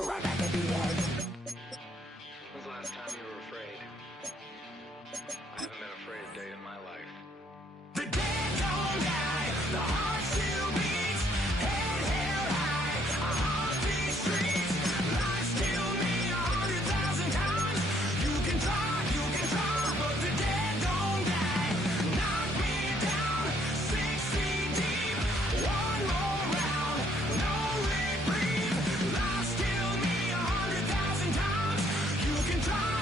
When's the last time you were afraid? I haven't been afraid a day in my life. The dead don't die, the heart still beats, head held high, I haunt these streets, lies kill me 100,000 times, you can try, but the dead don't die, knock me down, 6 feet deep, one more round, no reprieve, lies kill me 100,000 times, you can try,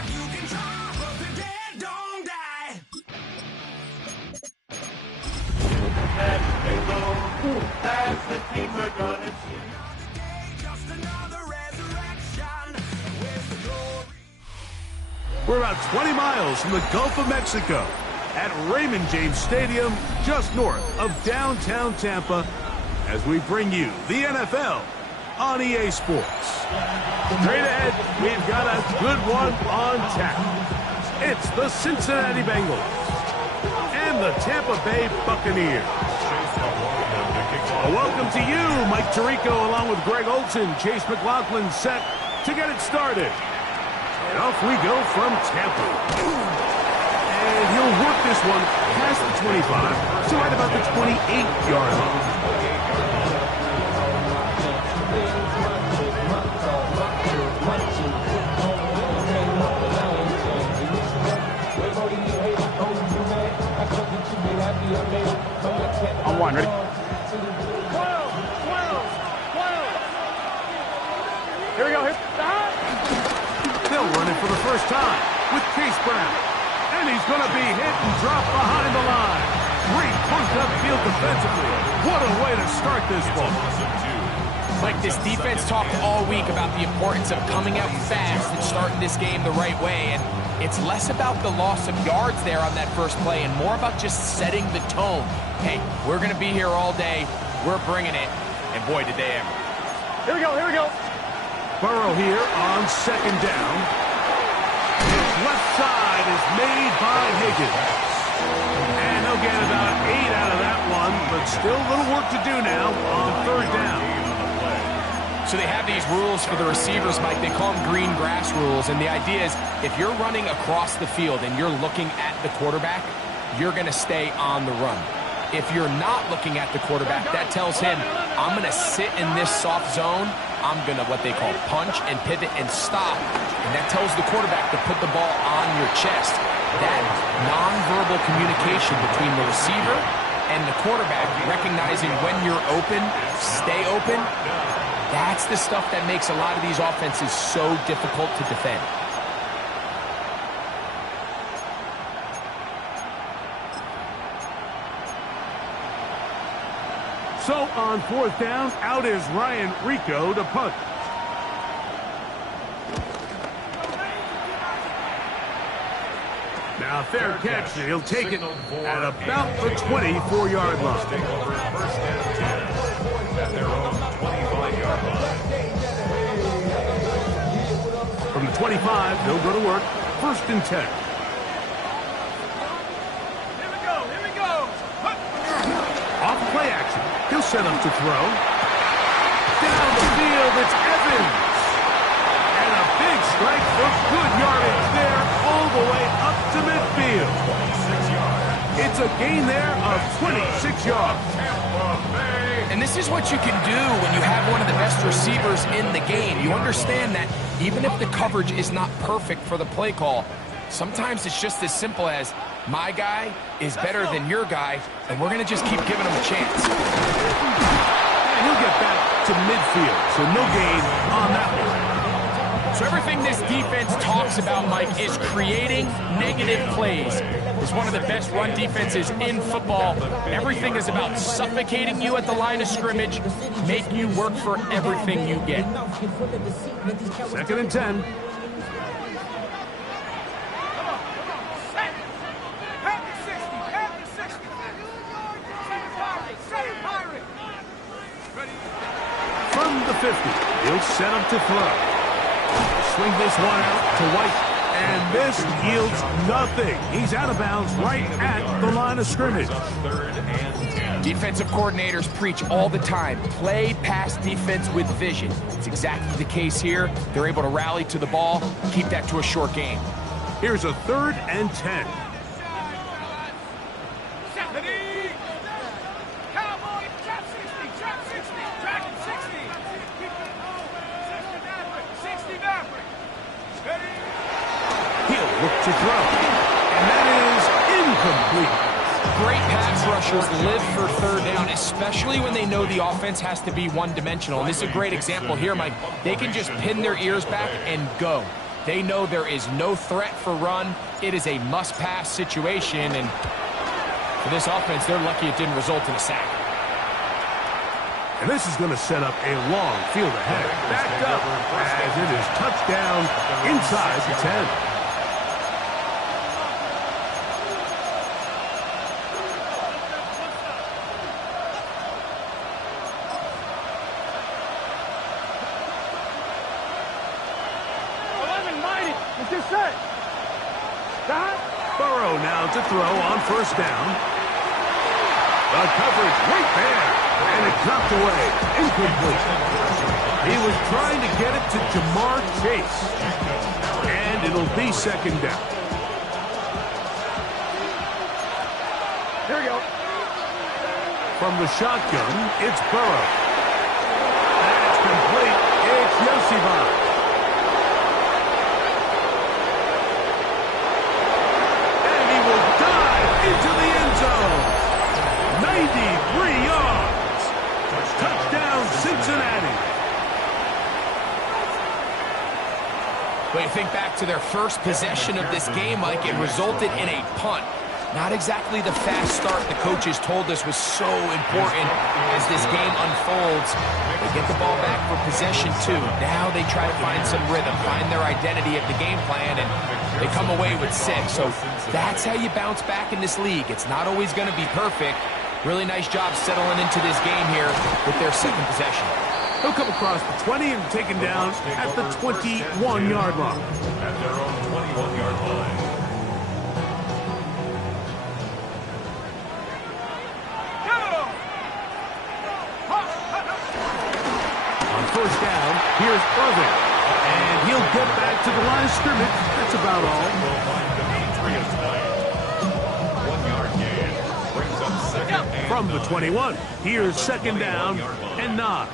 but the dead don't die. That's the team we're gonna see. Just another resurrection. Where's the glory? We're about 20 miles from the Gulf of Mexico at Raymond James Stadium, just north of downtown Tampa, as we bring you the NFL on EA Sports. Straight ahead, we've got a good one on tap. It's the Cincinnati Bengals and the Tampa Bay Buccaneers. Welcome to you, Mike Tirico, along with Greg Olson, Chase McLaughlin, set to get it started. And off we go from Tampa. And he'll work this one past the 25 to right about the 28-yard line. On one, ready? Here we go. They'll run it for the first time with Chase Brown. And he's going to be hit and dropped behind the line. Great push upfield defensively. What a way to start this ball. Like, this defense talked all week about the importance of coming out fast and starting this game the right way. And it's less about the loss of yards there on that first play and more about just setting the tone. Hey, we're going to be here all day. We're bringing it. And boy, did they ever. Here we go. Burrow here on second down. His left side is made by Higgins. And he'll get about 8 out of that one, but still a little work to do now on third down. So they have these rules for the receivers, Mike. They call them green grass rules. And the idea is if you're running across the field and you're looking at the quarterback, you're going to stay on the run. If you're not looking at the quarterback, that tells him, I'm going to sit in this soft zone. I'm going to what they call punch and pivot and stop. And that tells the quarterback to put the ball on your chest. That nonverbal communication between the receiver and the quarterback, recognizing when you're open, stay open, that's the stuff that makes a lot of these offenses so difficult to defend. So on fourth down, out is Ryan Rico to punt. Now fair catch, he'll take it at about the 24-yard line. First and 10 at their own 25-yard line. From the 25, they'll go to work. First and 10. Here we go. Off play action. He'll set up to throw. Down the field, it's Evans. And a big strike for good yardage there all the way up to midfield. 26 yards. It's a gain there of 26 yards. And this is what you can do when you have one of the best receivers in the game. You understand that even if the coverage is not perfect for the play call, sometimes it's just as simple as my guy is better than your guy, and we're going to just keep giving him a chance. And he'll get back to midfield, so no gain on that one. So everything this defense talks about, Mike, is creating negative plays. It's one of the best run defenses in football. Everything is about suffocating you at the line of scrimmage, make you work for everything you get. Second and 10. From the 50, he'll set up to throw. Swing this one out to White, and this yields nothing. He's out of bounds right at the line of scrimmage. Third and 10. Defensive coordinators preach all the time, play pass defense with vision. It's exactly the case here. They're able to rally to the ball, keep that to a short game. Here's a 3rd and 10. He'll look to throw, and that is incomplete. Great pass rushers live for 3rd down, especially when they know the offense has to be one-dimensional. And this is a great example here, Mike. They can just pin their ears back and go. They know there is no threat for run. It is a must-pass situation, and for this offense, they're lucky it didn't result in a sack. And this is going to set up a long field ahead. Backed up as it is touchdown inside the 10. Burrow now to throw on 1st down. The coverage right there, and it dropped away, incomplete. He was trying to get it to Jamar Chase, and it'll be 2nd down. Here we go. From the shotgun, it's Burrow. That's complete. It's Yosibach. Into the end zone. 93 yards. Touchdown, Cincinnati. When you think back to their first possession of this game, Mike, it resulted in a punt. Not exactly the fast start the coaches told us was so important as this game unfolds. They get the ball back for possession 2. Now they try to find some rhythm, find their identity of the game plan, and they come away with 6. So that's how you bounce back in this league. It's not always going to be perfect. Really nice job settling into this game here with their 2nd possession. He'll come across the 20 and taken down at the 21-yard line. At their own 21-yard line. On 1st down, here's Irving. And he'll get back to the line of scrimmage. That's about all. Will find Demetrius Knight. 1-yard gain. Brings up 2nd and From the 9. 21, here's 2nd down and 9.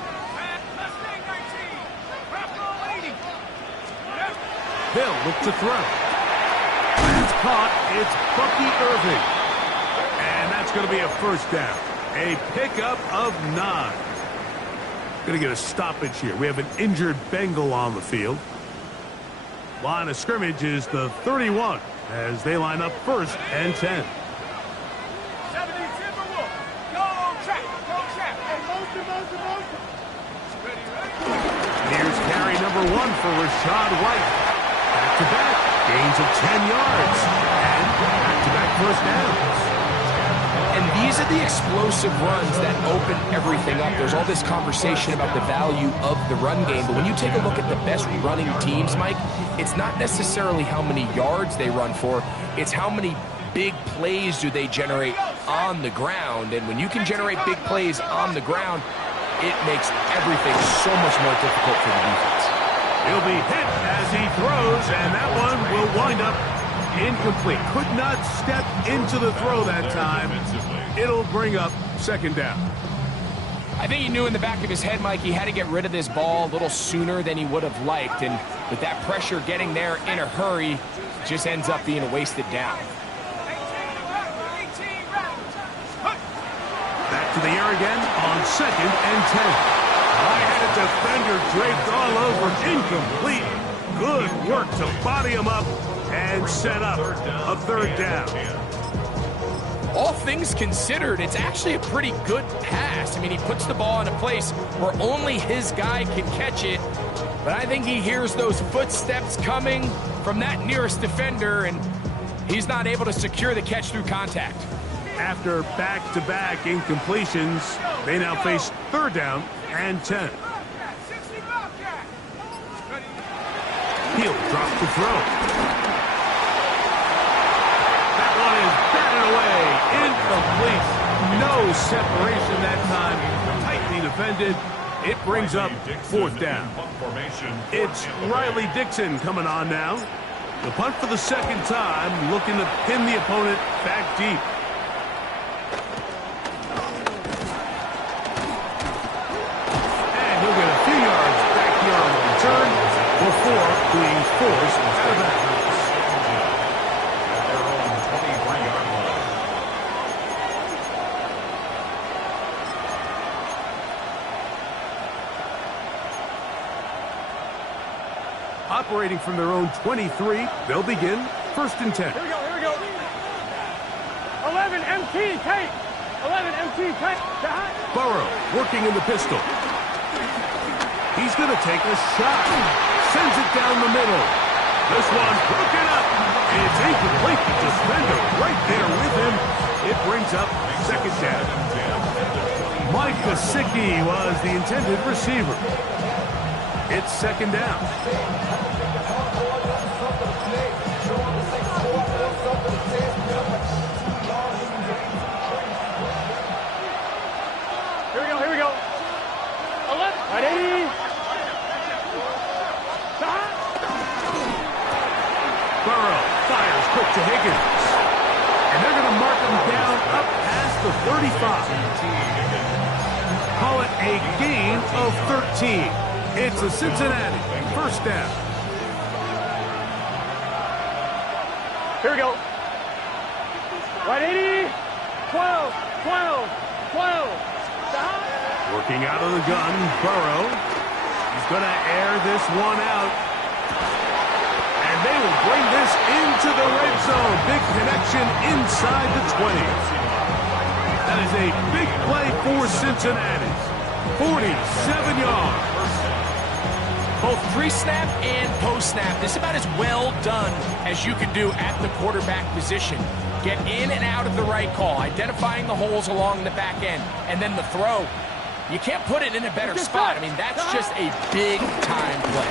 They'll look to throw. It's caught. It's Bucky Irving. And that's going to be a 1st down. A pickup of 9. Going to get a stoppage here. We have an injured Bengal on the field. Line of scrimmage is the 31 as they line up 1st and 10. Here's carry number 1 for Rashad White. Back-to-back, gains of 10 yards, and back-to-back 1st downs. And these are the explosive runs that open everything up. There's all this conversation about the value of the run game, but when you take a look at the best running teams, Mike, it's not necessarily how many yards they run for, it's how many big plays do they generate on the ground. And when you can generate big plays on the ground, it makes everything so much more difficult for the defense. He'll be hit as he throws, and that one will wind up incomplete. Could not step into the throw that time. It'll bring up 2nd down. I think he knew in the back of his head, Mike, he had to get rid of this ball a little sooner than he would have liked. And with that pressure getting there in a hurry, it just ends up being a wasted down. Back to the air again on 2nd and 10. I had a defender draped all over, incomplete. Good work to body him up and set up a 3rd down. All things considered, it's actually a pretty good pass. I mean, he puts the ball in a place where only his guy can catch it. But I think he hears those footsteps coming from that nearest defender, and he's not able to secure the catch through contact. After back-to-back incompletions, they now face 3rd down and 10. He'll drop the throw. That one is batted away. Incomplete. No separation that time. Tightly defended. It brings up fourth down. It's Riley Dixon coming on now. The punt for the second time, looking to pin the opponent back deep. And he'll get a few yards back here on the return before being forced out of bounds. Operating from their own 23, they'll begin first and 10. Here we go. 11 MT, tight. 11 MT, tight. Burrow working in the pistol. He's going to take a shot. Sends it down the middle. This one broken up. It's incomplete. The defender right there with him. It brings up second down. Mike Gesicki was the intended receiver. It's second down. Here we go. 11. Ready. Burrow fires quick to Higgins. And they're going to mark him down up past the 35. Call it a gain of 13. It's a Cincinnati first down. Here we go. Right 80. 12. Working out of the gun, Burrow. He's going to air this one out. And they will bring this into the red zone. Big connection inside the 20. That is a big play for Cincinnati. 47 yards. Both pre-snap and post-snap, this is about as well done as you can do at the quarterback position. Get in and out of the right call, identifying the holes along the back end, and then the throw. You can't put it in a better spot. I mean, that's just a big-time play.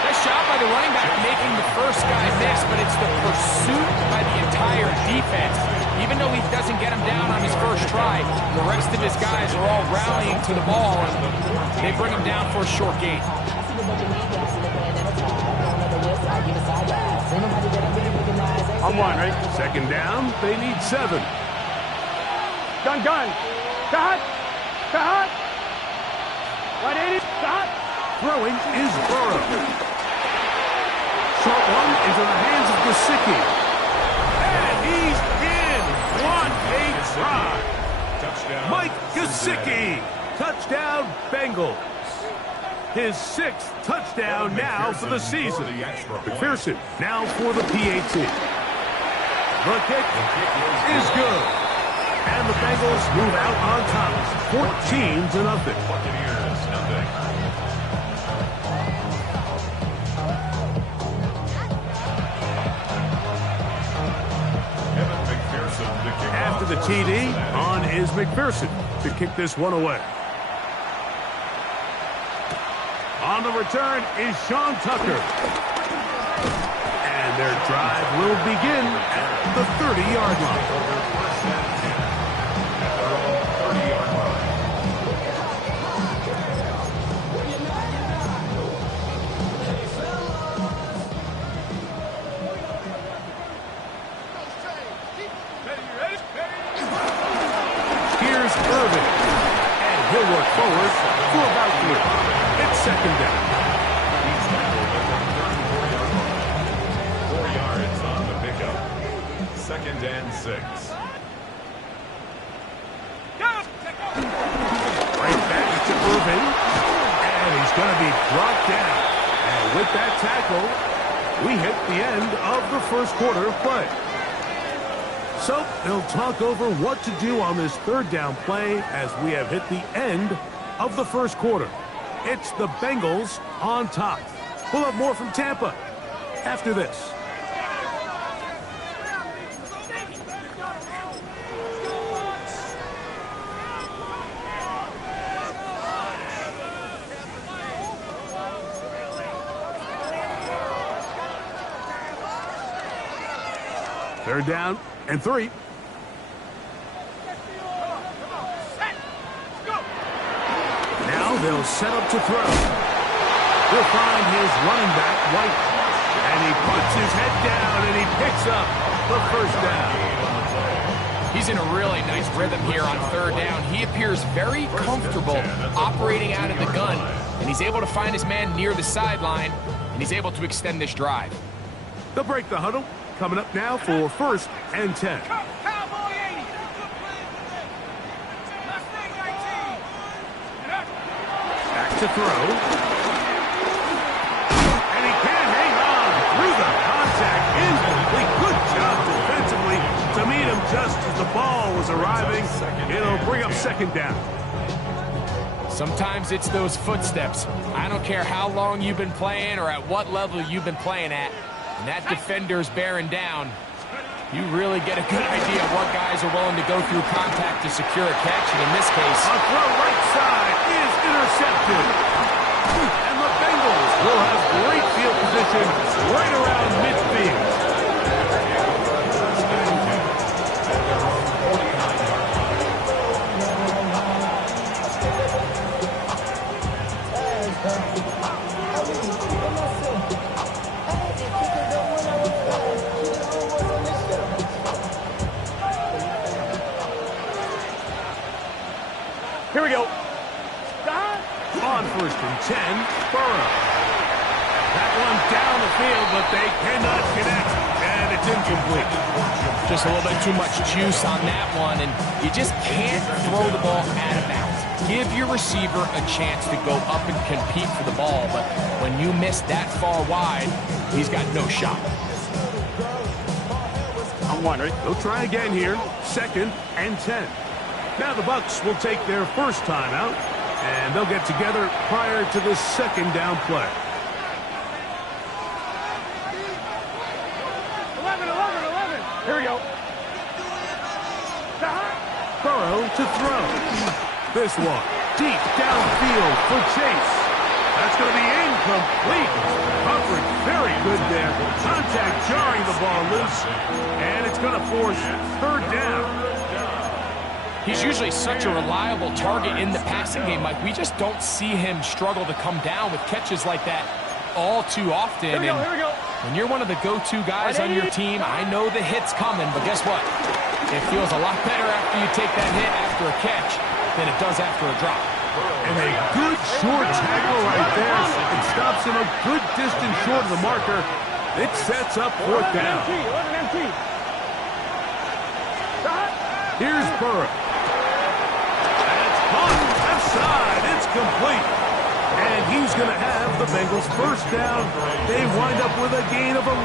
Nice job by the running back making the first guy miss, but it's the pursuit by the entire defense. Even though he doesn't get him down on his first try, the rest of his guys are all rallying to the ball, and they bring him down for a short gain. I'm one, right? Second down, they need 7. Gun. Cut. Right 80. Cut. Throwing is Burrow. Short one is in the hands of Gesicki. And he's in. What a try. Mike Gesicki. Touchdown, Bengals. His 6th touchdown now for the season. McPherson now for the PAT. The kick is good. And the Bengals move out on top. 14-0. After the TD, on is McPherson to kick this one away. On the return is Sean Tucker. And their drive will begin at the 30-yard line. Here's Irvin. And he'll work forward for about 3. It's second down. 4 yards on the pickup. Second and 6. Right back to Irvin. And he's going to be brought down. And with that tackle, we hit the end of the first quarter of play. So they'll talk over what to do on this third down play as we have hit the end of the first quarter. It's the Bengals on top. We'll have more from Tampa after this. Third down and 3. they'll set up to throw. We'll find his running back, White. And he puts his head down and he picks up the first down. He's in a really nice rhythm here on third down. He appears very comfortable operating out of the gun, and he's able to find his man near the sideline, and he's able to extend this drive. They'll break the huddle. Coming up now for 1st and 10. Cowboy 80. Back to throw. And he can't hang on through the contact. Incomplete. Good job defensively to meet him just as the ball was arriving. It'll bring up 2nd down. Sometimes it's those footsteps. I don't care how long you've been playing or at what level you've been playing at. And that defender's bearing down. You really get a good idea of what guys are willing to go through contact to secure a catch. And in this case, a throw right side is intercepted. And the Bengals will have great field position right around midfield. Here we go. On 1st and 10, Burrow. That one down the field, but they cannot connect, and it's incomplete. just a little bit too much juice on that one, and you just can't throw the ball out of bounds. Give your receiver a chance to go up and compete for the ball, but when you miss that far wide, he's got no shot. On one, right? They'll try again here. 2nd and 10. Now the Bucs will take their first timeout, and they'll get together prior to the 2nd down play. 11. Here we go. Burrow to throw. This one deep downfield for Chase. That's going to be incomplete. Coverage very good there. Contact jarring the ball loose, and it's going to force 3rd down. He's usually such a reliable target in the passing game, Mike. We just don't see him struggle to come down with catches like that all too often. Here we go. When you're one of the go-to guys on your team, I know the hit's coming, but guess what? It feels a lot better after you take that hit after a catch than it does after a drop. And a good short tackle right there. It stops him a good distance short of the marker. It sets up 4th down. 11 MT. Here's Burrow. That's caught left side. It's complete. And he's going to have the Bengals first down. They wind up with a gain of 11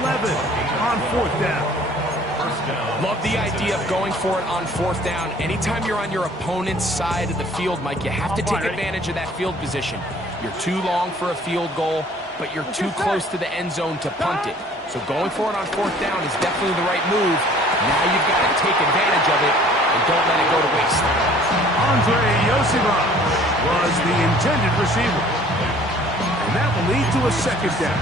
on 4th down. Love the idea of going for it on 4th down. Anytime you're on your opponent's side of the field, Mike, you have to take advantage of that field position. You're too long for a field goal, but you're too close to the end zone to punt it. So going for it on 4th down is definitely the right move. Now you've got to take advantage of it and don't let it go to waste. Andre Yosibach was the intended receiver. And that will lead to a 2nd down.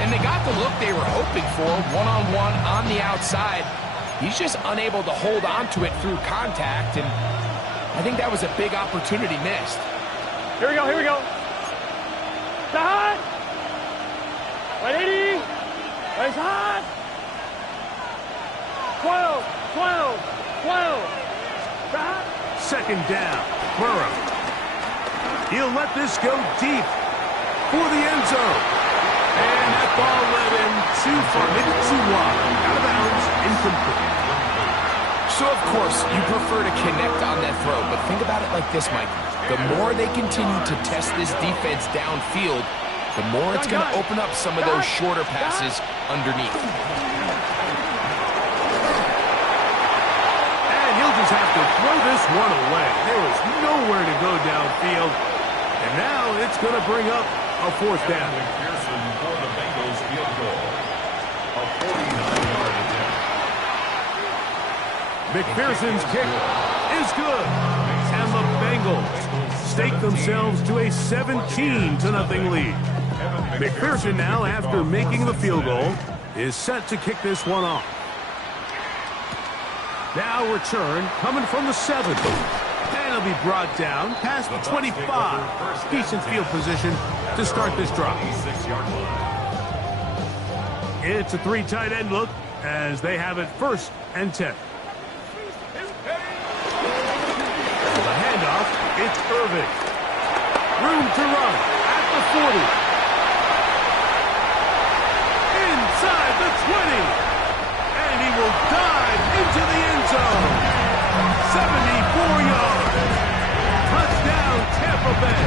And they got the look they were hoping for, one-on-one on the outside. He's just unable to hold on to it through contact, and I think that was a big opportunity missed. Here we go. Hot. 180. Nice hot. 12. 2nd down. Burrow. He'll let this go deep for the end zone. And that ball led him too far, maybe too wide. Out of bounds, incomplete. So, of course, you prefer to connect on that throw, but think about it like this, Mike. The more they continue to test this defense downfield, the more it's going to open up some of those shorter passes underneath. And he'll just have to throw this one away. There was nowhere to go downfield. And now it's going to bring up a 4th down. McPherson for the Bengals field goal. A 49-yard attempt. McPherson's kick is good. And the Bengals stake themselves to a 17-0 lead. McPherson now, after making the field goal, is set to kick this one off. Now return coming from the 7th. And And he'll be brought down past the 25. Decent field position to start this drive. 26-yard line. It's a 3 tight end look as they have it 1st and 10. The handoff, it's Irving. Room to run at the 40. Inside the 20. And he will dive into the end zone. 74 yards. Touchdown, Tampa Bay.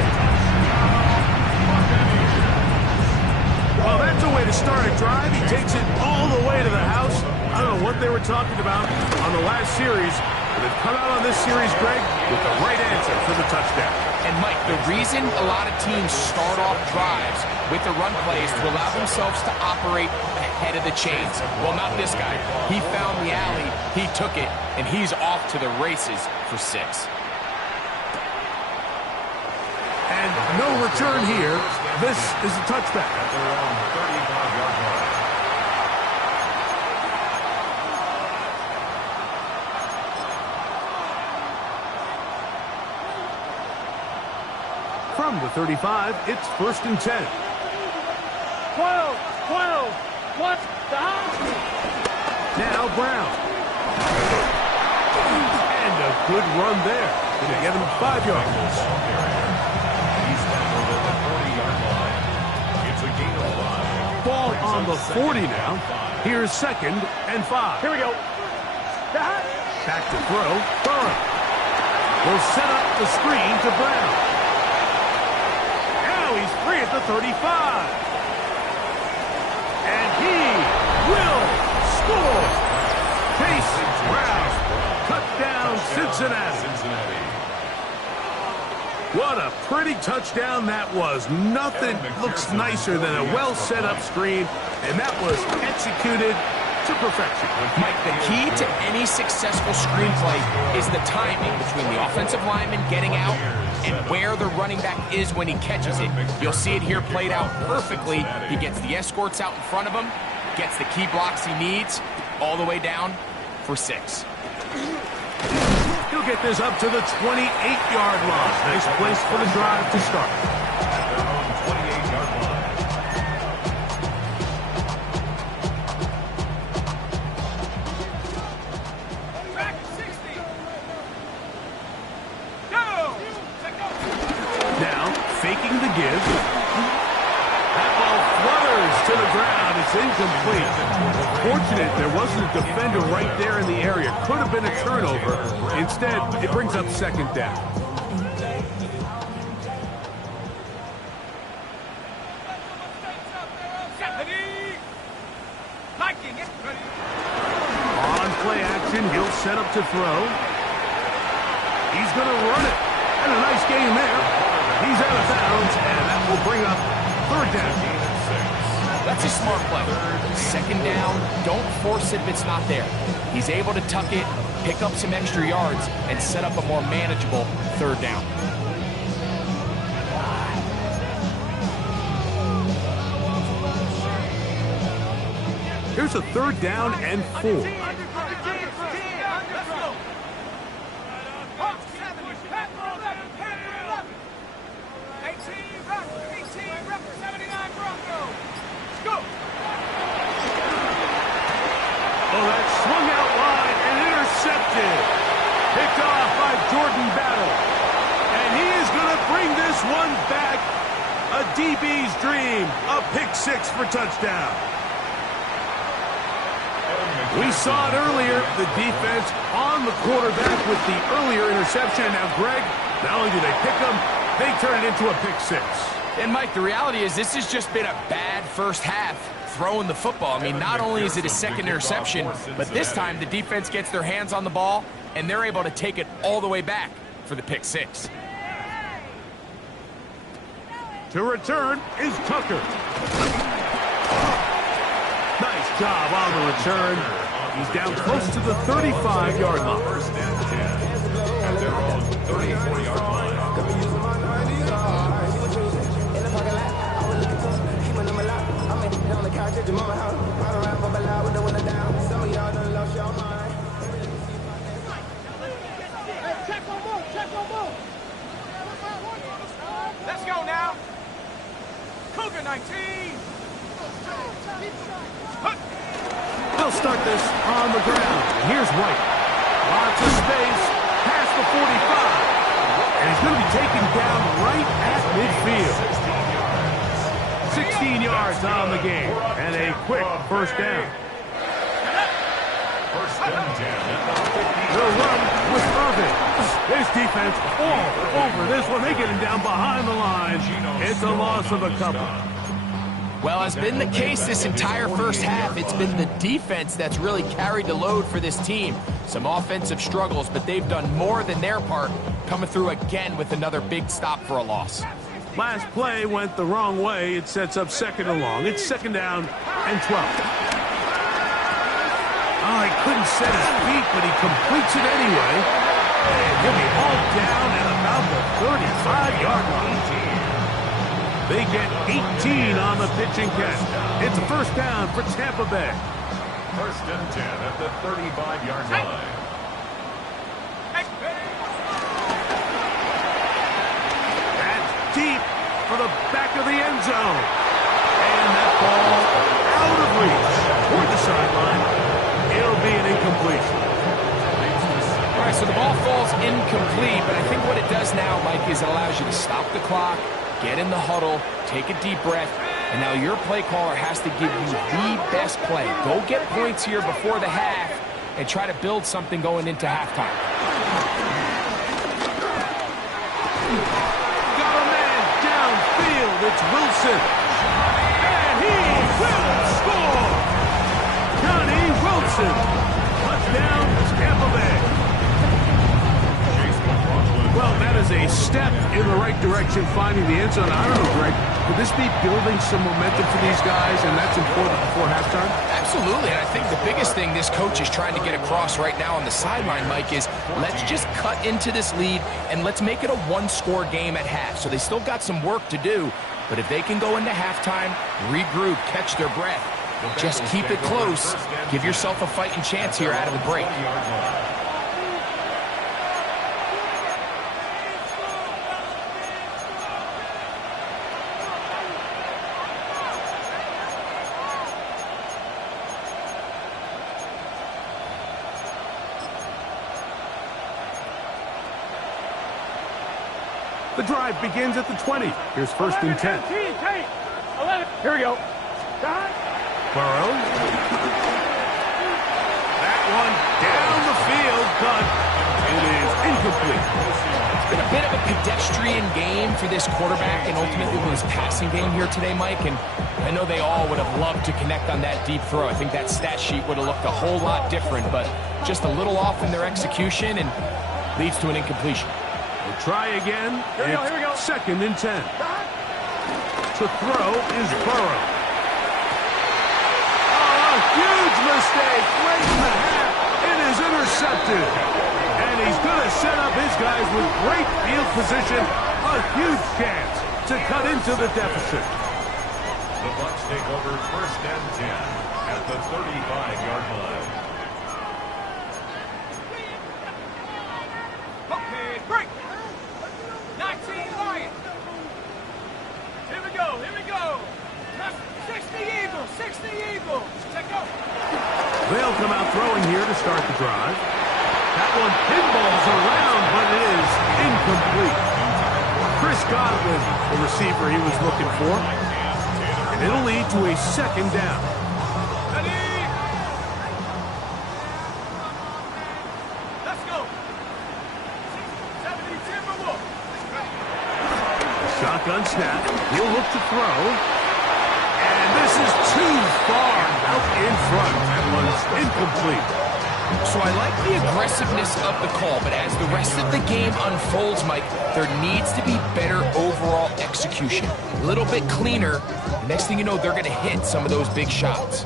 Well, that's a way to start a drive. He takes it all the way to the house. I don't know what they were talking about on the last series, but they've come out on this series, Greg, with the right answer for the touchdown. And Mike, the reason a lot of teams start off drives with the run plays to allow themselves to operate ahead of the chains. Well, not this guy. He found the alley, he took it, and he's off to the races for 6. And no return here. This is a touchback. At their own 35-yard line. From the 35, it's 1st and 10. 12, 12, what the Now Brown. And a good run there. Going to get him 5 yards. He's tackled at the 40-yard line. It's a gain of 5. Ball on the 40 now. Here's 2nd and 5. Here we go. Back to throw. Burrow will set up the screen to Brown. Now he's free at the 35. And he will score. Chase Brown. Touchdown, Cincinnati. What a pretty touchdown that was. Nothing looks nicer than a well-set-up screen, and that was executed to perfection. Mike, the key to any successful screenplay is the timing between the offensive lineman getting out and where the running back is when he catches it. You'll see it here played out perfectly. He gets the escorts out in front of him, gets the key blocks he needs, all the way down for 6. He'll get this up to the 28-yard line. Nice place for the drive to start. At their own 28-yard line. Back at 60. Now, faking the give. That ball flutters to the ground. It's incomplete. Fortunate there wasn't a defender right there in the area. Could have been a turnover. Instead, it brings up 2nd down. On play action, he'll set up to throw. He's going to run it. And a nice game there. He's out of bounds, and that will bring up 3rd down. That's a smart play. 2nd down, don't force it if it's not there. He's able to tuck it, pick up some extra yards, and set up a more manageable 3rd down. Here's a 3rd down and 4. Oh, that swung out wide and intercepted. Picked off by Jordan Battle. And he is going to bring this one back. A DB's dream. A pick 6 for touchdown. We saw it earlier. The defense on the quarterback with the earlier interception. Now, Greg, not only do they pick him, they turn it into a pick 6. And, Mike, the reality is this has just been a bad first half throwing the football. I mean, not only is it a 2nd interception, but this time the defense gets their hands on the ball, and they're able to take it all the way back for the pick 6. To return is Tucker. Nice job on the return. He's down close to the 35-yard line. 1st and 10. At their own 34-yard line. Check one more, check. Let's go now. Cougar 19. They'll start this on the ground. And here's White. Lots of space past the 45. And he's going to be taken down right at midfield. 16 yards on the game. And a quick first down. First and 10. They'll run with Irvin. This defense all over this one. They get him down behind the line. It's a loss of a couple. Well, as been the case this entire first half, it's been the defense that's really carried the load for this team. Some offensive struggles, but they've done more than their part, coming through again with another big stop for a loss. Last play went the wrong way. It sets up second and long. It's second down and 12. Oh, he couldn't set his feet, but he completes it anyway. And he'll be hauled down at about the 35-yard line. They get 18 on the pitch and catch. It's a first down for Tampa Bay. First and 10 at the 35-yard line. That's deep for the back of the end zone. And that ball out of reach toward the sideline. It'll be an incompletion. All right, so the ball falls incomplete, but I think what it does now, Mike, is it allows you to stop the clock, get in the huddle, take a deep breath, and now your play caller has to give you the best play. Go get points here before the half and try to build something going into halftime. Got a man downfield. It's Wilson. And he will score. Johnny Wilson. Touchdown, Tampa Bay. Well, that is a step in the right direction, finding the end zone. I don't know, Greg, could this be building some momentum for these guys, and that's important before halftime? Absolutely, and I think the biggest thing this coach is trying to get across right now on the sideline, Mike, is let's just cut into this lead, and let's make it a one-score game at half. So they still got some work to do, but if they can go into halftime, regroup, catch their breath, just keep it close, give yourself a fighting chance here out of the break. The drive begins at the 20. Here's first and 10. 11. Here we go. Burrow. That one down the field, but it is incomplete. It's been a bit of a pedestrian game for this quarterback and ultimately his passing game here today, Mike, and I know they all would have loved to connect on that deep throw. I think that stat sheet would have looked a whole lot different, but just a little off in their execution and leads to an incompletion. We'll try again. Here we go. Second and 10. To throw is Burrow. Oh, a huge mistake late in the half. It is intercepted. And he's going to set up his guys with great field position. A huge chance to cut into the deficit. The Bucs take over first and 10 at the 35-yard line. Okay, break. 19 Lions. Here we go. 60 Eagles. 60 Eagles. Check out. They'll come out throwing here to start the drive. That one pinballs around, but it is incomplete. Chris Godwin, the receiver he was looking for. And it'll lead to a second down. Ready? Let's go. 70 Timberwolves. Shotgun snap. He'll look to throw. And this is too far out in front. That one's incomplete. So I like the aggressiveness of the call, but as the rest of the game unfolds, Mike, there needs to be better overall execution. A little bit cleaner. Next thing you know, they're going to hit some of those big shots.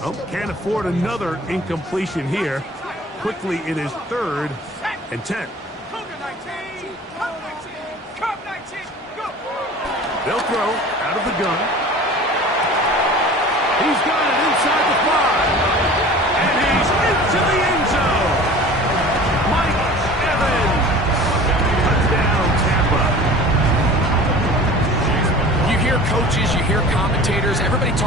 Oh, can't afford another incompletion here. Quickly, it is third and 10. Cougar 19. Cup 19. Go. They'll throw out of the gun. He's got it inside the 5. And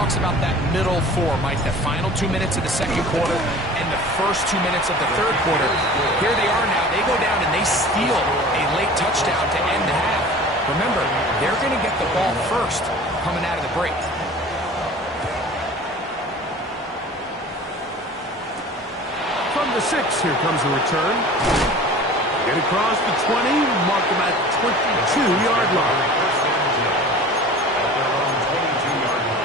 talks about that middle four, Mike, the final 2 minutes of the second quarter and the first 2 minutes of the third quarter. Here they are now. They go down and they steal a late touchdown to end the half. Remember, they're going to get the ball first coming out of the break. From the 6, here comes a return. Get across the 20, mark them at the 22-yard line. At their own 22-yard line.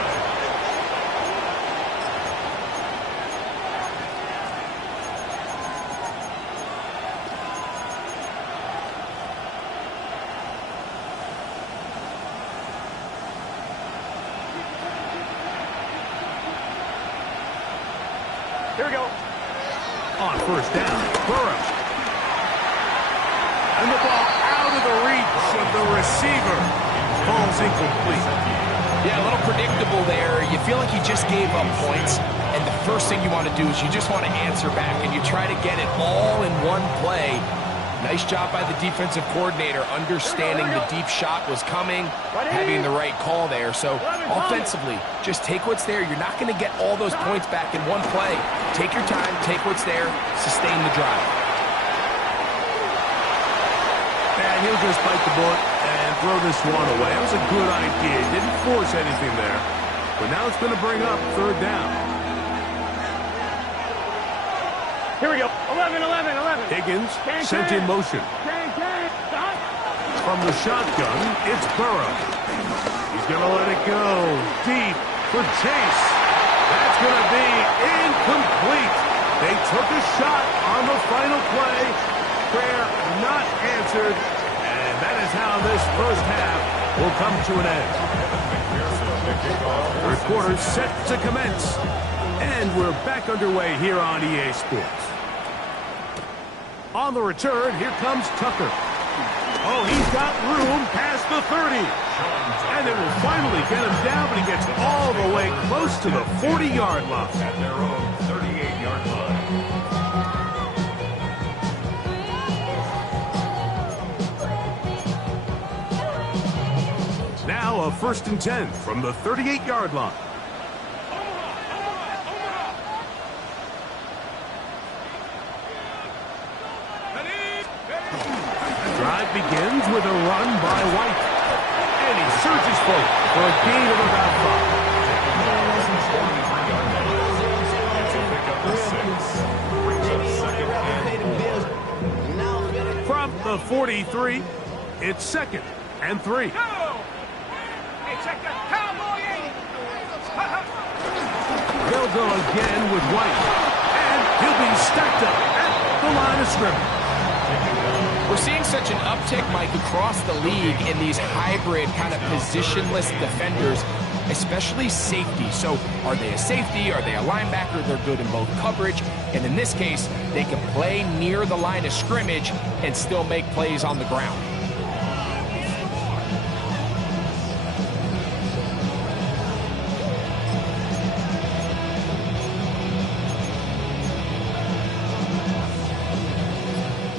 Here we go. On first down, Burrow. And the ball out of the reach of the receiver. Ball's incomplete. Yeah, a little predictable there. You feel like you just gave up points, and the first thing you want to do is you just want to answer back, and you try to get it all in one play. Nice job by the defensive coordinator, understanding the deep shot was coming, having the right call there. So offensively, just take what's there. You're not going to get all those points back in one play. Take your time, take what's there, sustain the drive. And he'll just bite the bullet and throw this one away. That was a good idea. Didn't force anything there. But now it's going to bring up third down. Here we go. 11. Higgins sent in motion. From the shotgun, it's Burrow. He's going to let it go deep for Chase. That's going to be incomplete. They took a shot on the final play. Prayer not answered. And that is how this first half will come to an end. Third quarter set to commence. And we're back underway here on EA Sports. On the return, here comes Tucker. Oh, he's got room past the 30. And they will finally get him down, but he gets all the way close to the 40-yard line. At their own 38-yard line. Now a 1st and 10 from the 38-yard line. Drive begins with a run by White. And he surges forward for a gain of about 5. From the 43, it's 2nd and 3. Hey, check that. Cowboy 80. They'll go again with White. And he'll be stacked up at the line of scrimmage. We're seeing such an uptick, Mike, across the league in these hybrid kind of positionless defenders, especially safety. So are they a safety? Are they a linebacker? They're good in both coverage. And in this case, they can play near the line of scrimmage and still make plays on the ground.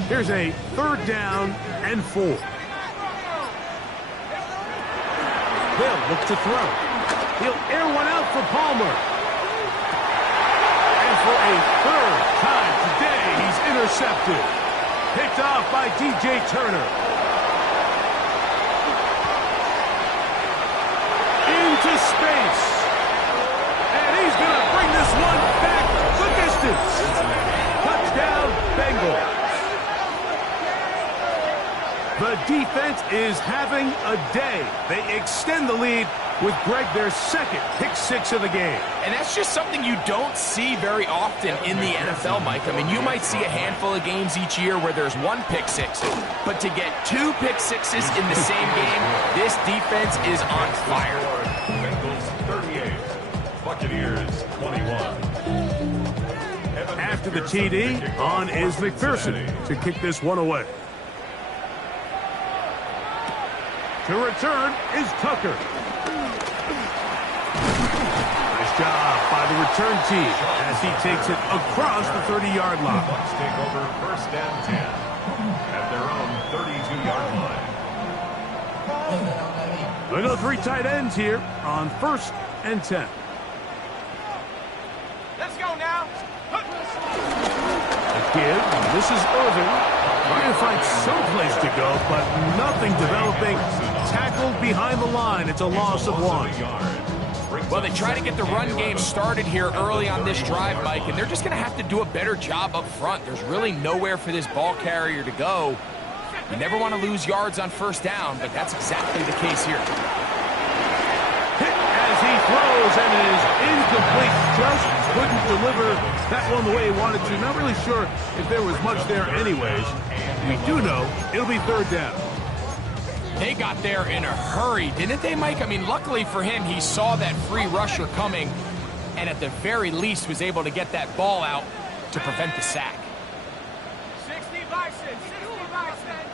Here's a 3rd down and 4. They'll look to throw. He'll air one out for Palmer. And for a 3rd time today, he's intercepted. Picked off by DJ Turner. Into space. And he's going to bring this one back the distance. Touchdown, Bengals. The defense is having a day. They extend the lead with Greg, their 2nd pick-6 of the game. And that's just something you don't see very often in the NFL, Mike. I mean, you might see a handful of games each year where there's 1 pick-6. But to get 2 pick-6s in the same game, this defense is on fire. Bengals 38, Buccaneers 21. After the TD, on is McPherson to kick this one away. To return is Tucker. Nice job by the return team as he takes it across the 30-yard line. Bucs take over 1st and 10 at their own 32-yard line. They go 3 tight ends here on 1st and 10. Give. This is Irvin. Trying to find someplace to go, but nothing developing. Tackled behind the line. It's a loss of 1. Well, they try to get the run game started here early on this drive, Mike, and they're just going to have to do a better job up front. There's really nowhere for this ball carrier to go. You never want to lose yards on first down, but that's exactly the case here. Hit as he throws, and it is incomplete. Just couldn't deliver that one the way he wanted to. Not really sure if there was much there anyways. We do know it'll be 3rd down. They got there in a hurry, didn't they, Mike? I mean, luckily for him, he saw that free rusher coming, and at the very least was able to get that ball out to prevent the sack. 65 cents, 65 cents.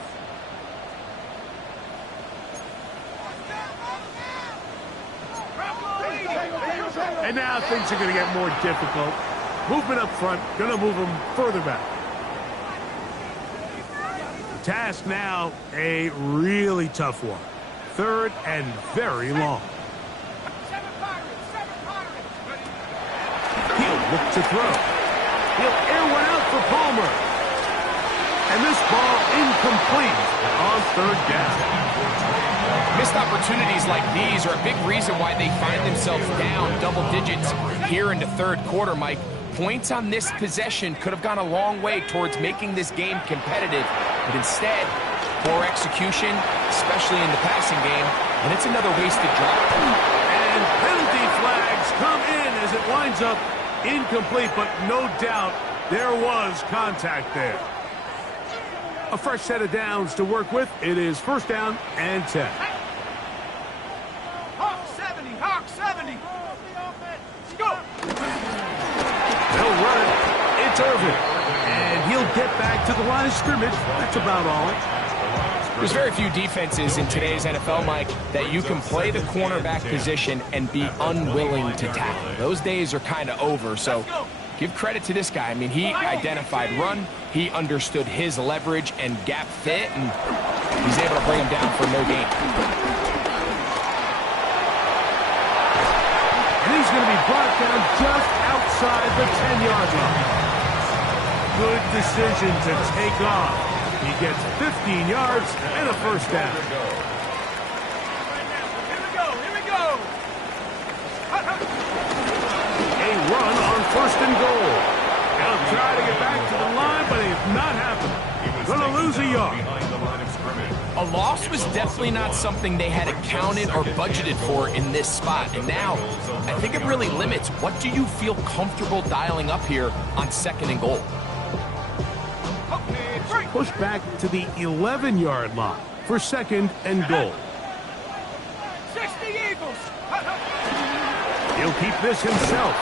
And now things are going to get more difficult. Movement up front, going to move them further back. Task now, a really tough one. 3rd and very long. He'll look to throw. He'll air one out for Palmer. And this ball incomplete on 3rd down. Missed opportunities like these are a big reason why they find themselves down double digits here in the 3rd quarter, Mike. Points on this possession could have gone a long way towards making this game competitive, but instead, poor execution, especially in the passing game, and it's another wasted drive. And penalty flags come in as it winds up incomplete, but no doubt there was contact there. A fresh set of downs to work with. It is 1st down and 10. Hawk 70, Hawk 70. Let's go. They'll run it. It's Irvin. And he'll get back to the line of scrimmage. That's about all. There's very few defenses in today's NFL, Mike, that you can play the cornerback position and be unwilling to tackle. Those days are kind of over, so give credit to this guy. I mean, he identified run, he understood his leverage and gap fit, and he's able to bring him down for no gain. And he's going to be brought down just outside the 10-yard line. Good decision to take off. He gets 15 yards and a 1st down. Here we go. A run on 1st and goal. They'll try to get back to the line, but it's not happening. Going to lose a yard. A loss was definitely not something they had accounted or budgeted for in this spot. And now, I think it really limits what do you feel comfortable dialing up here on 2nd and goal. Push back to the 11-yard line for 2nd and goal. 60 Eagles. He'll keep this himself.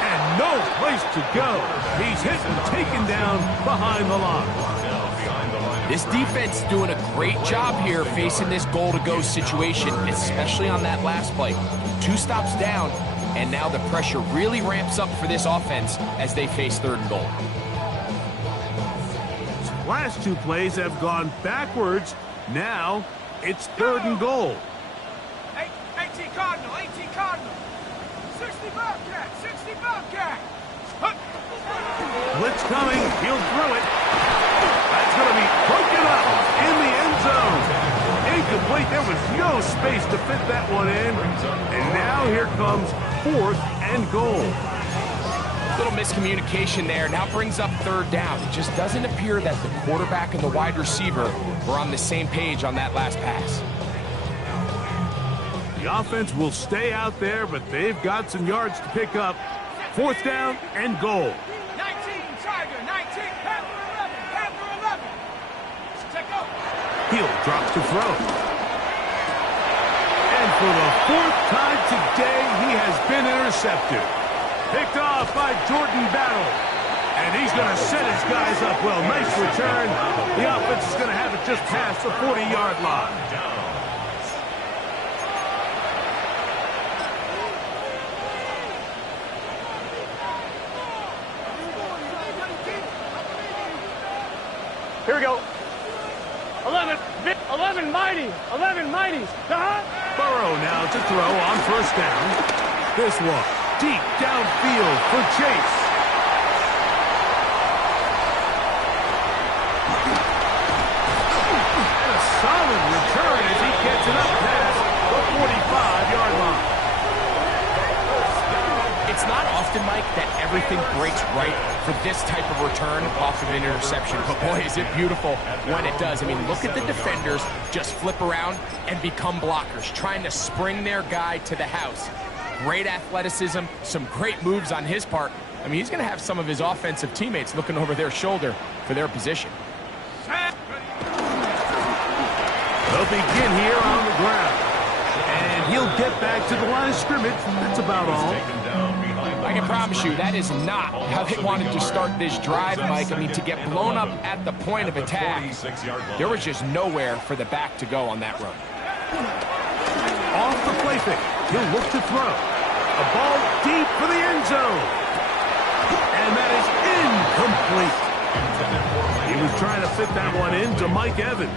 And no place to go. He's hit and taken down behind the line. This defense doing a great job here facing this goal-to-go situation, especially on that last play. 2 stops down, and now the pressure really ramps up for this offense as they face 3rd and goal. Last 2 plays have gone backwards. Now it's 3rd and goal. 18 Cardinal, 18 Cardinal. 60 Bobcat, 60 Bobcat. Blitz coming. He'll throw it. That's going to be broken up in the end zone. Incomplete. There was no space to fit that one in. And now here comes 4th and goal. Little miscommunication there. Now brings up 3rd down. It just doesn't appear that the quarterback and the wide receiver were on the same page on that last pass. The offense will stay out there, but they've got some yards to pick up. 4th down and goal. 19 Tiger, 19 Panther 11. Check out. He'll drop to throw. And for the 4th time today, he has been intercepted. Picked off by Jordan Battle. And he's going to set his guys up well. Nice return. The offense is going to have it just past the 40-yard line. Here we go. 11 mighty. 11 mighties. Burrow now to throw on 1st down. This one deep downfield for Chase. everything breaks right for this type of return off of an interception. But boy, is it beautiful when it does. I mean, look at the defenders just flip around and become blockers, trying to spring their guy to the house. Great athleticism, some great moves on his part. I mean, he's going to have some of his offensive teammates looking over their shoulder for their position. They'll begin here on the ground. And he'll get back to the line of scrimmage. That's about all. I can promise you that is not how they wanted to start this drive, Mike. I mean, to get blown up at the point of attack, there was just nowhere for the back to go on that run. Off the play fake. He'll look to throw. A ball deep for the end zone. And that is incomplete. He was trying to fit that one into Mike Evans.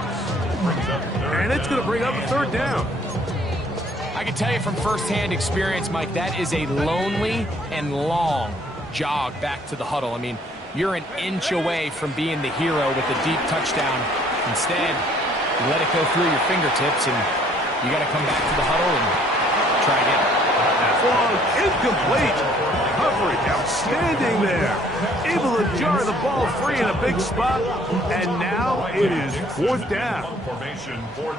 And it's going to bring up a third down. I can tell you from firsthand experience, Mike, that is a lonely and long jog back to the huddle. I mean, you're an inch away from being the hero with a deep touchdown. Instead, you let it go through your fingertips, and you got to come back to the huddle and try again. Long, incomplete. Coverage outstanding there. Able to jar the ball free in a big spot. And now it is fourth down.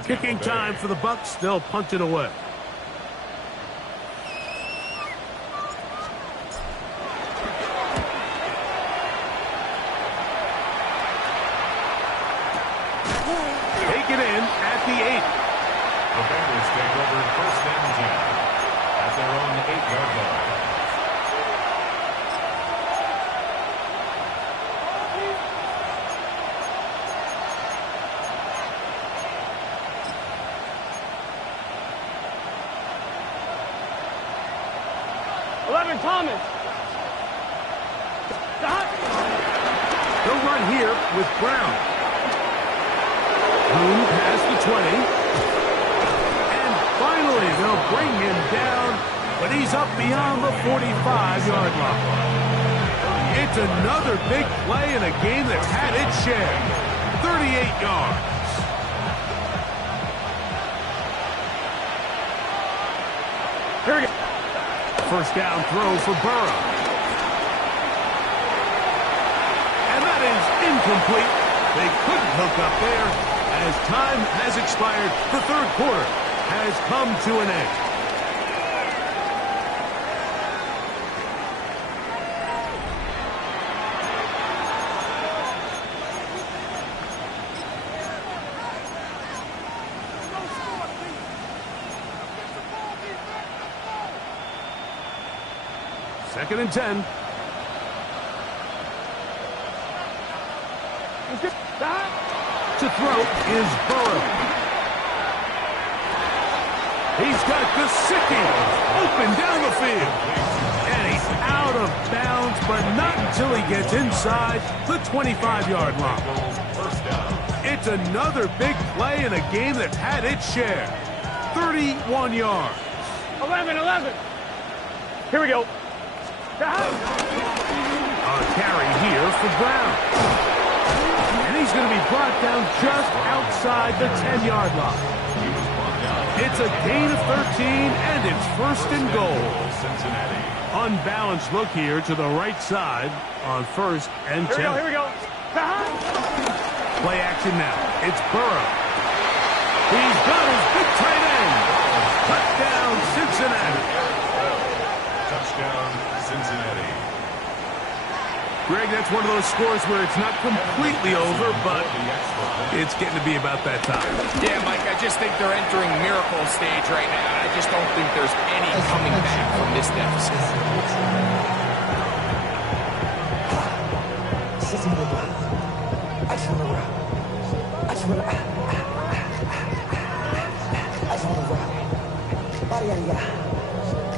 Kicking time for the Bucs. They'll punt it away. Take it in at the 8. The Bengals take over first and 10 at their own 8-yard line. Thomas. Stop. They'll run here with Brown. Boone past the 20. And finally, they'll bring him down, but he's up beyond the 45-yard line. It's another big play in a game that's had its share. 38 yards. Here we go. First down throw for Burrow. And that is incomplete. They couldn't hook up there as time has expired. The third quarter has come to an end. Second and 10. To throw is Burrow. He's got Gesicki open down the field. And he's out of bounds, but not until he gets inside the 25-yard line. It's another big play in a game that's had its share. 31 yards. 11. Here we go. A carry here for Brown. And he's going to be brought down just outside the 10-yard line. It's a gain of 13, and it's first and goal. Unbalanced look here to the right side on first and 10. Here we go. Play action now. It's Burrow. He's got his big tight end. Touchdown, Cincinnati. Touchdown, Cincinnati. Greg, that's one of those scores where it's not completely over, but it's getting to be about that time. Yeah, Mike, I just think they're entering miracle stage right now. I just don't think there's any coming back from this deficit.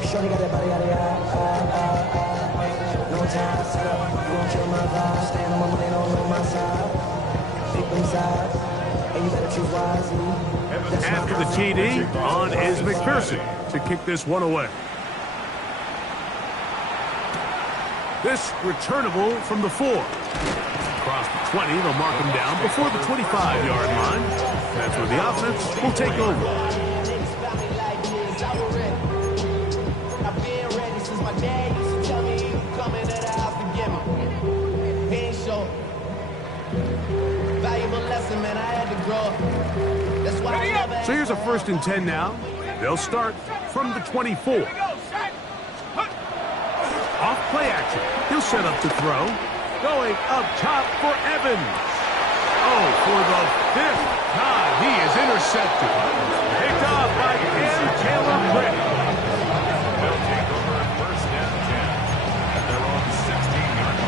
Shorty got that body, no time, set up, you won't kill my vibe. Stand on my money, don't on my side. Pick them sides, and you better choose wisely. After the TD, on is McPherson to kick this one away. This returnable from the 4. Across the 20, they'll mark him down before the 25-yard line. That's where the offense will take over. I've been ready since my dad used to tell me you coming to the Listen, man, I had to grow up. That's why I never So here's a asked first and 10 now. They'll start from the 24. Off play action. He'll set up to throw. Going up top for Evans. Oh, for the 5th time, he is intercepted. Picked off by Cam Taylor-Britt. They'll take over at first and 10 at their own 16-yard line.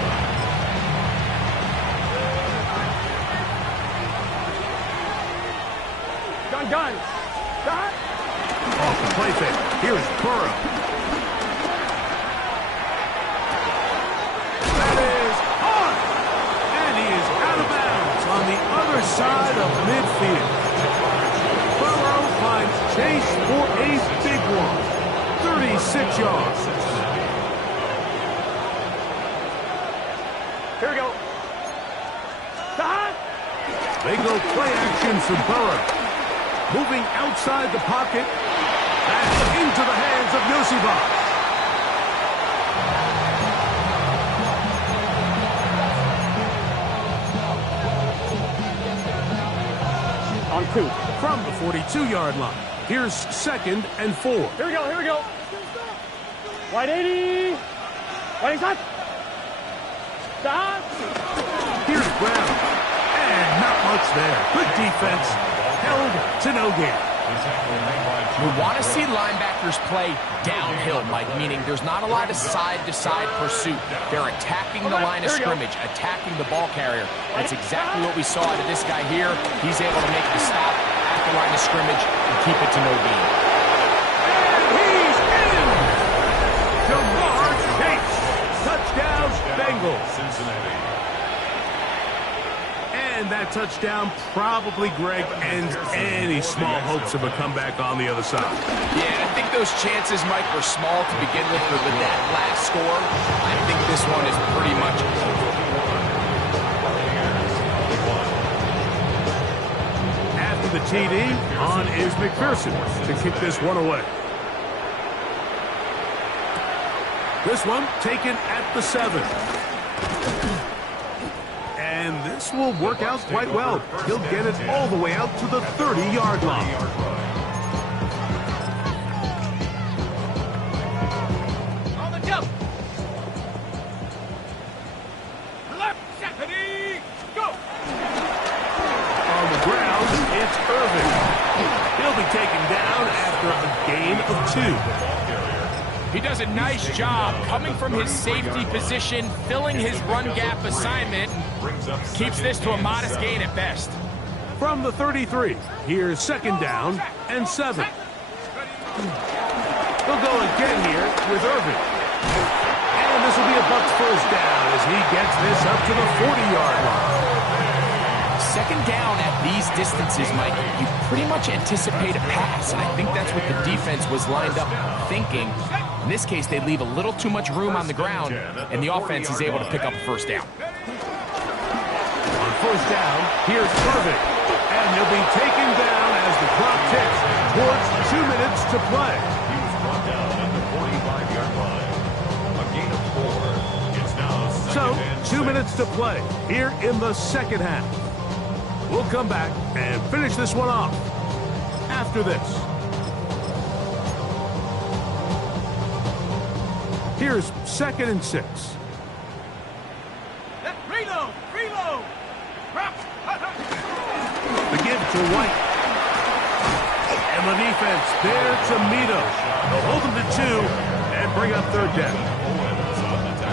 Gun. Off the play fake. Here's Burrow. That is hard. And he is out of bounds on the other side of midfield. Burrow finds Chase for a big one. 36 yards. Here we go. They go play action for Burrow. Moving outside the pocket. And into the hands of Yosibas. On 2. From the 42-yard line. Here's 2nd and 4. Here we go. Wide 80. Wide shot. Stop. Here's Brown. And not much there. Good defense. Held to no gain. You want to see linebackers play downhill, Mike, meaning there's not a lot of side-to-side pursuit. They're attacking the line of scrimmage, attacking the ball carrier. That's exactly what we saw out of this guy here. He's able to make the stop at the line of scrimmage and keep it to no gain. And he's in! Jamar Chase. Touchdown, Bengals. Cincinnati. And that touchdown probably, Greg, ends any small hopes of a comeback on the other side. Yeah, I think those chances, Mike, were small to begin with, but with that last score, I think this one is pretty much After the TD, on is McPherson to kick this one away. This one taken at the 7. And this will work out quite well. He'll get it all the way out to the 30-yard line. On the jump. Left, Stephanie, go. On the ground, it's Irvin. He'll be taken down after a gain of 2. He does a nice job coming from his safety position, filling his run gap assignment, keeps this to a modest gain at best. From the 33, here's 2nd down and 7. They'll go again here with Irvin. And this will be a Bucs first down as he gets this up to the 40-yard line. 2nd down at these distances, Mike, you pretty much anticipate a pass, and I think that's what the defense was lined up thinking. In this case, they leave a little too much room on the ground, and the offense is able to pick up a first down. On first down, here's Irvin. And he'll be taken down as the clock ticks towards 2 minutes to play. He was brought down at the 45-yard line. A gain of 4. It's now So, 2nd and 2 6. minutes to play here in the second half. We'll come back and finish this one off after this. Here's 2nd and 6. Reload. The give to White. And the defense there to Mito. They'll hold them to 2 and bring up 3rd down.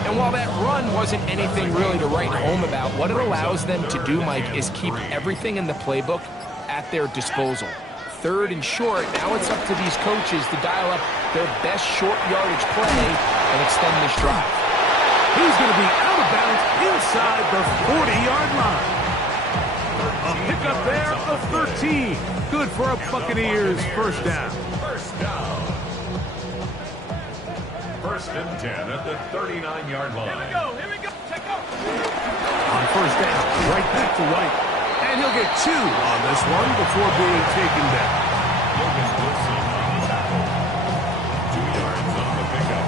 And while that run wasn't anything really to write home about, what it allows them to do, Mike, is keep everything in the playbook at their disposal. 3rd and short, now it's up to these coaches to dial up their best short yardage play and extend this drive. He's going to be out of bounds inside the 40-yard line. A pickup there of 13. Good for a Buccaneers first down. First down. 1st and 10 at the 39-yard line. Here we go. Take off. On first down, right back to White. And he'll get 2 on this one before being taken down. Logan Wilson on the tackle. 2 yards on the pickup.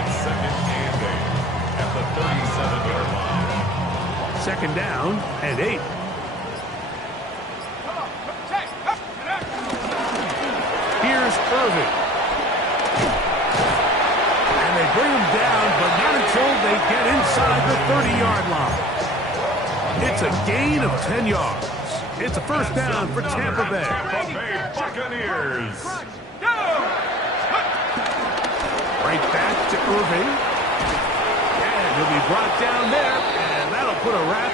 It's 2nd and 8 at the 37-yard line. 2nd down and 8. Here's Irving. And they bring him down, but not until they get inside the 30-yard line. It's a gain of 10 yards. It's a first down for Tampa Bay. Tampa Bay Buccaneers. Right back to Irving. And he'll be brought down there, and that'll put a wrap